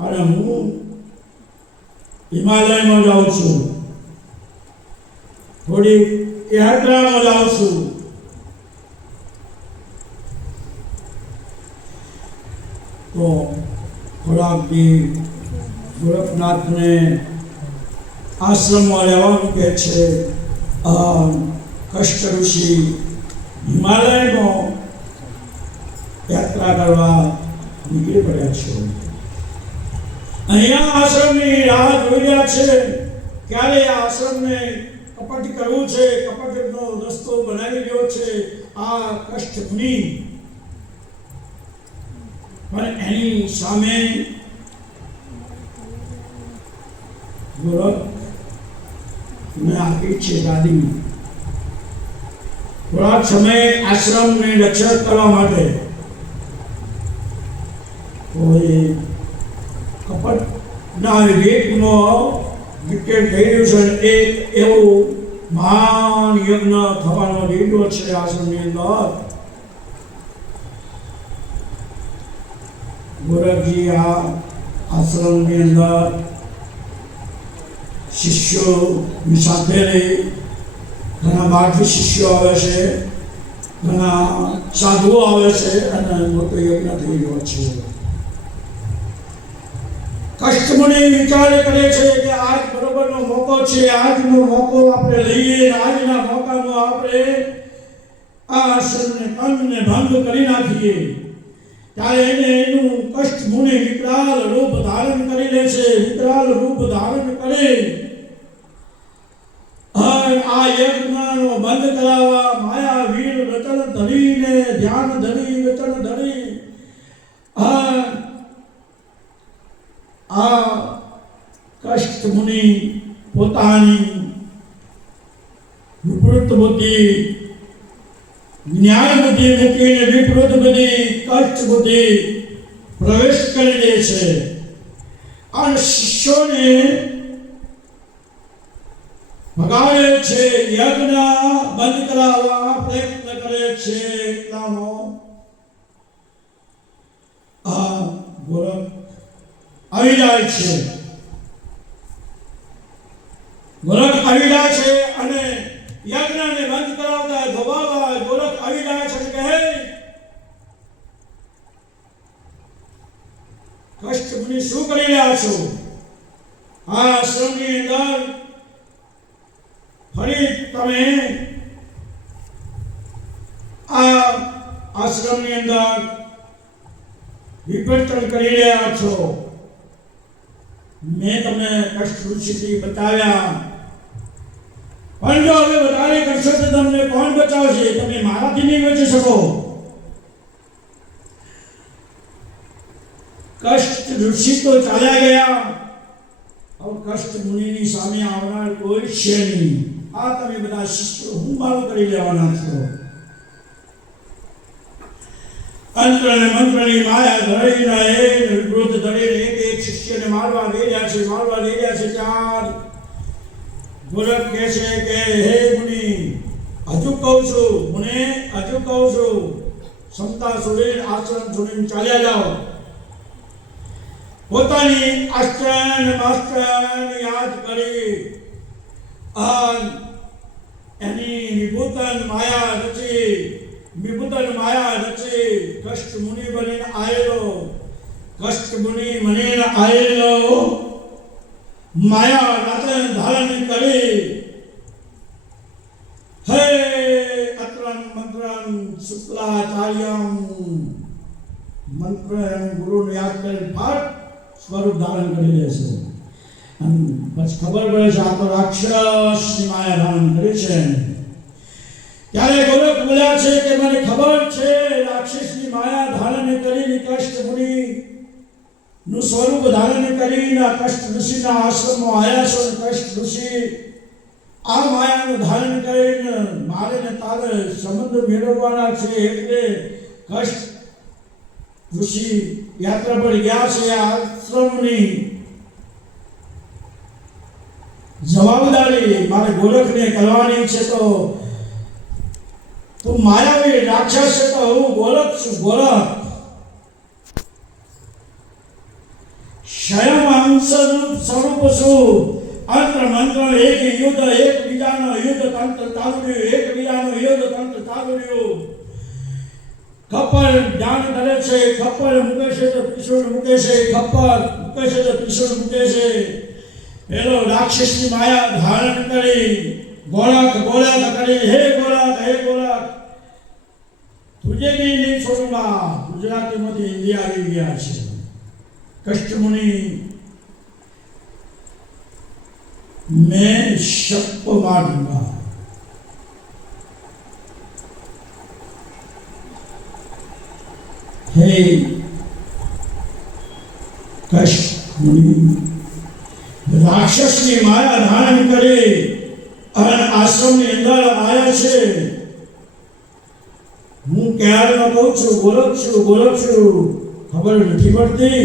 અને હું હિમાલયમાં જાઉં છું, થોડી યાત્રામાં જાઉં છું. તો થોડાક દી ગોરખનાથને આશ્રમમાં રહેવાનું કહે છે. કષ્ટ ઋષિ હિમાલયમાં યાત્રા કરવા નીકળી પડ્યા છે. અહીંયા આશ્રમની રાહ જોઈ રહ્યા છે. ક્યારે આ આશ્રમને કપટ કરવું છે, કપટનો રસ્તો બનાવી રહ્યો છે આ કષ્ટ મુનિ. પણ એની સામે ગોરખને આપી છે ગાદી. થોડાક સમય આશ્રમની રક્ષા કરવા માટે કોઈ કપટના વિવેકમાં વિકેટ થઈ રહ્યું છે. એક એવું મહાન યજ્ઞ થવાનો લીધો છે આશ્રમની અંદર. ગોરખજી આ આશ્રમની અંદર શિષ્યોની સાથે ઘણા બહારથી શિષ્યો આવે છે, ઘણા સાધુઓ આવે છે અને મોટો યજ્ઞ થઈ રહ્યો છે. કષ્ટમુનિ વિચાર કરે છે કે આજ બરોબરનો મોકો છે, આજનો મોકો આપણે લઈએ. આજના મોકાનો આપણે આ આશ્રમને તનને ભંગ કરી નાખીએ. ત્યારે એનું કષ્ટમુનિ વિકરાળ રૂપ ધારણ કરી લે છે. વિકરાળ રૂપ ધારણ કરે આ યજ્ઞનો બંધ કરાવવા માયા વીર વચન ધરીને ધ્યાન ધરી વચન ધરી આ કષ્ટ મુનિ પોતાની વિપરીત બુદ્ધિ, જ્ઞાન બુદ્ધિ મૂકીને વિપરીત બુદ્ધિ, કષ્ટ બુદ્ધિ પ્રવેશ કરી દે છે અને શિષ્યોને ભગાડે છે, યજ્ઞ બંધ કરાવવા પ્રયત્ન કરે છે. એટલાનો આ ગોરખ આવી જાય છે. ગોરખ આવી જાય છે અને યજ્ઞને બંધ કરાવતા દબાવવા ગોરખ આવી જાય છે અને કહે, કષ્ટ મુનિ શું કરી રહ્યા છો? આ આશ્રમની અંદર ફરી તમે આ આશ્રમની અંદર વિપર્તન કરી રહ્યા છો. મેં તમને કષ્ટ ઋષિથી બતાવ્યા, પણ જો હવે વધારે કરશો તો તમને કોણ બચાવશે? તમે મારાથી નહીં બચી શકો. કષ્ટ ઋષિ તો ચાલ્યા ગયા, હવે કષ્ટ મુનિની સામે આવનાર કોઈ છે નહીં. આ તમે બધા શિષ્યો હું મારું કરી લેવાના છો. અંત્ર અને મંત્રની માયા ધરીને વિરુદ્ધ ધરીને એક શિષ્યને મારવા લઈ રહ્યા છે. ચાર ગોરખ કહે છે કે હે મુનિ, હજુ કહું છું, મુને હજુ કહું છું, ક્ષમતા છોડીને આશ્રમ છોડીને ચાલ્યા જાઓ. પોતાની આશ્રમ માસ્ટર યાદ કરી એની વિભૂતન માયા રચી, કષ્ટ મુનિ બનીને આવેલો, કષ્ટ મુનિ બનીને આવેલો માયા રાતન ધારણ કરી. હે અત્રમ મંત્રમ શુક્લાચાર્યમ, મંત્ર ગુરુને યાદ કરી પાઠ સ્વરૂપ ધારણ કરી લે છે. અને પછી ખબર પડે છે આ તો રાક્ષસની માયા ધારણ કરી છે. ત્યારે ગોરખ બોલ્યા છે કે મને ખબર છે રાક્ષસની માયા ધારણ કરીને કષ્ટ મુનિ નું સ્વરૂપ ધારણ કરીને કષ્ટ ઋષિના આશ્રમમાં આવ્યા છો. કષ્ટ ઋષિ આ માયાનું ધારણ કરીને મારે ને તારે સંબંધ મેળવવાના છે. એટલે કષ્ટ ઋષિ યાત્રા પર ગયા છે. આશ્રમની જવાબદારી મારે ગોરખને કરવાની છે. તો તું માયાવી રાક્ષસ છે તો હું ગોરખ છું. ગોરખ સ્વયં અંશ સ્વરૂપ છું. અંતર મંત્ર એક યુદ્ધ એકબીજાનો યુદ્ધ તંત્ર ચાલુ રહ્યું, એકબીજાનો યુદ્ધ તંત્ર ચાલુ રહ્યું. ખપ્પર ધ્યાન કરે છે, ખપ્પર મૂકે છે તો ત્રિશૂળ મૂકે છે, ખપ્પર મૂકે છે તો ત્રિશૂળ મૂકે છે. પેલો રાક્ષસની માયા ધારણ કરી ગોળક કરી, હે ગોળક તુજે નહીં છોડુંગા. ગુજરાતીમાંથી હિન્દી આવી ગયા છે. કષ્ટમુનિ मैं शप मारूंगा. हे कष्टमुनि, રાક્ષસની માયા ધારણ કરી અને આશ્રમની અંદર આવ્યા છે. હું ક્યારનો કહું છું, ગોરખ છું, ખબર નથી પડતી.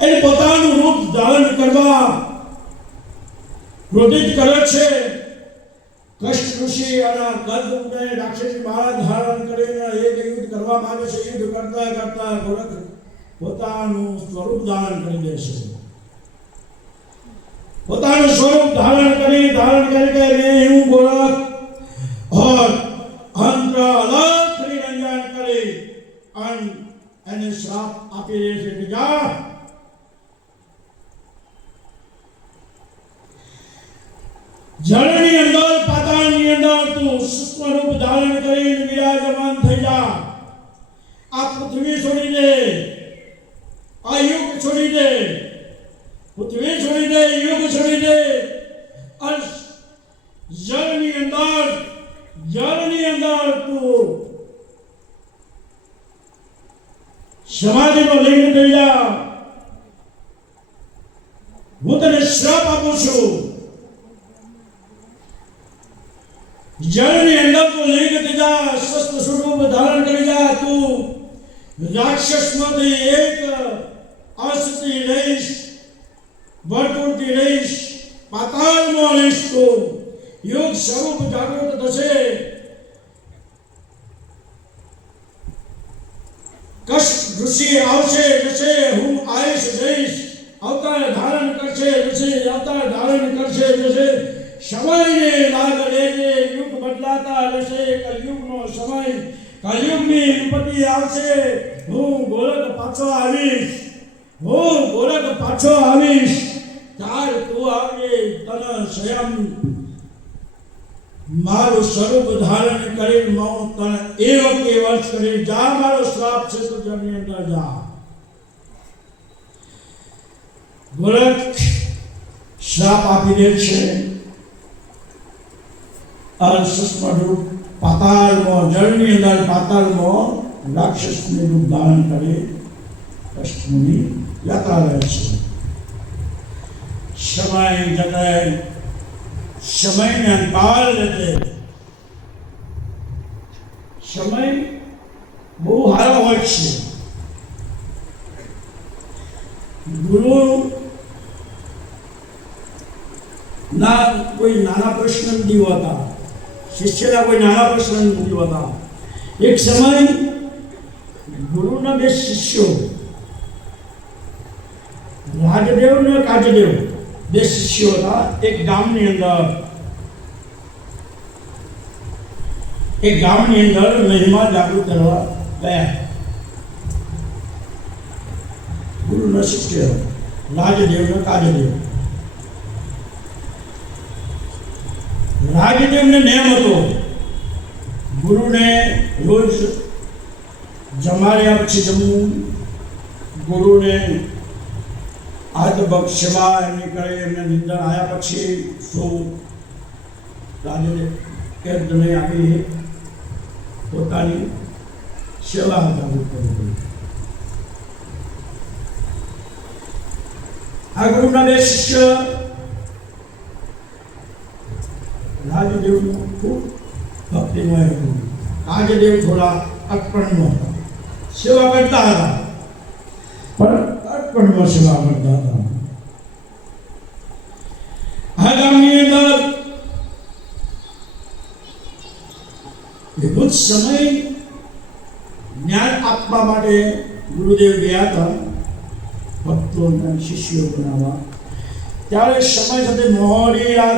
એને પોતાનું રૂપ ધારણ કરવા ક્રોધિત કરે છે. કષ્ટ ઋષિ અને ગદ ઉદય રાક્ષસની માળા ધારણ કરીને એક યુદ્ધ કરવા માંગે છે. યુદ્ધ કરતા ગોરખ પોતાનું સ્વરૂપ ધારણ કરી દે છે. પોતાનું સ્વરૂપ ધારણ કરી કે હું ગોરખ और અંતર અલગ નિરંજન કરી અને એને શ્રાપ આપી દે છે કે જા જળની અંદર પાતાળની અંદર તું સૂક્ષ્મ રૂપ ધારણ કરીને વિરાજમાન થઈ જા. આ પૃથ્વી છોડી દે, આ યુગ છોડી દે, પૃથ્વી છોડી દે, યુગ છોડી દે અને જળની અંદર તું સમાધિનો લિંગ થઈ જા. હું તને શ્રાપ આપું છું. જળની અંદર તું લિંગ થઈ જા, સ્વસ્થ સ્વરૂપ ધારણ કરી જા. તું રાક્ષસમાંથી એક અસ્થિ રહીશ, વર્તુળથી રહીશ, પાતાળમાં રહીશ. તું યોગ સ્વરૂપ જાગૃત થશે. કષ્ટ ઋષિ આવશે, જશે, હું આવીશ, જઈશ, અવતાર ધારણ કરશે, ઋષિ અવતાર ધારણ કરશે, જશે. સમયને લાગ લેજે, યુગ બદલાતા રહેશે. કલયુગનો સમય, કલયુગની વિપત્તિ આવશે. હું ગોરખ પાછો આવીશ. ચાલ તું આવજે, તને સ્વયં મારું સ્વરૂપ ધારણ કરી હું તને એક વર્ષ કરી જા. મારો શ્રાપ છે તું જળની અંદર જા. ગોરખ શ્રાપ આપી દે છે. સૂક્ષ્મ રૂપ પાતાળમાં, જળની અંદર પાતાળમાં રાક્ષસનું રૂપ ધારણ કરી કષ્ટમુનિ જતા રહે છે. સમય જતા સમયને અંતકાલ રહેતે. સમય બહુ સારો હોય છે. ગુરુ ના કોઈ નાના પ્રશ્ન નથી હોતા, શિષ્યના કોઈ નાના પ્રશ્ન નથી હોતા. એક સમય ગુરુના બે શિષ્યો, રાજદેવ ને કાજદેવ, બે શિષ્યો હતા. એક ગામની અંદર મહિમા જાગૃત કરવા ગયા. ગુરુના શિષ્ય રાજદેવ ને કાજદેવ. રાજદેવને નિયમ હતો, ગુરુને રોજ જમાડ્યા પછી જમવું, ગુરુને આદભક્ત સેવા એમની કરે, એમને નિંદન આવ્યા પછી શું. રાજદેવ કેમને આપી પોતાની સેવા ચાલુ કરવી. આ ગુરુના બે શિષ્ય રાજદેવનું ખૂબ ભક્તિમય હતું. રાજદેવ થોડા અર્પણમાં હતા, સેવા કરતા હતા, પણ અર્પણમાં સેવા કરતા હતા. આ ગામની અંદર વિભૂત સમય જ્ઞાન આપવા માટે ગુરુદેવ ગયા હતા. ભક્તો અને શિષ્યો બનાવવા. ત્યારે સમય સાથે મોડી રાત